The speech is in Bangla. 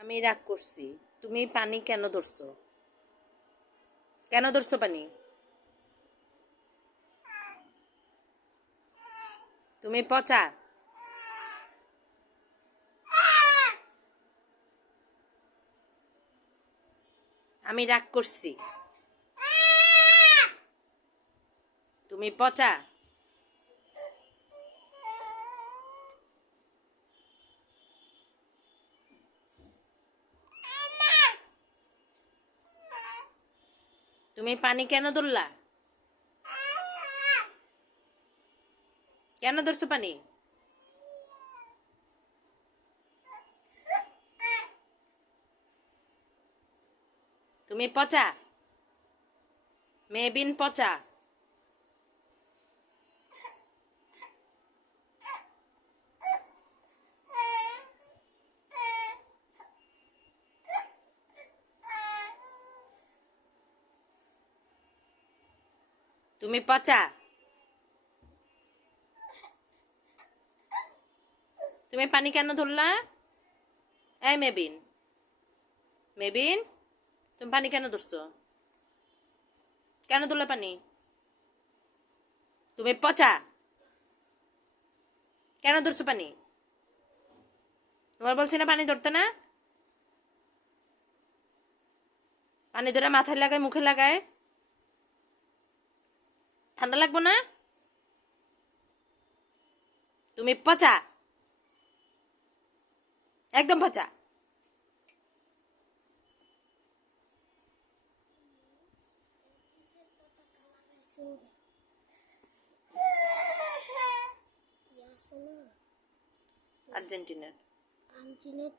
আমি রাগ করছি। তুমি পানি কেন ধরছো? কেন ধরছো পানি? তুমি পচা। আমি রাগ করছি। তুমি পচা। তুমি পানি কেন ধরলা? কেন ধরছো পানি? তুমি পচা। মেবিন পচা। তুমি পচা। তুমি পানি কেন ধরলা? এই মেবিন, মেবিন, তুমি পানি কেন ধরছো? কেন ধরলা পানি? তুমি পচা। কেন ধরছো পানি? তোমার বলছি না পানি ধরতে না? পানি ধরে মাথায় লাগায়, মুখে লাগায়। ঠান্ডা লাগবো না? তুমি পচা। একদম পচা। আর্জেন্টিনার। আর্জেন্টিনার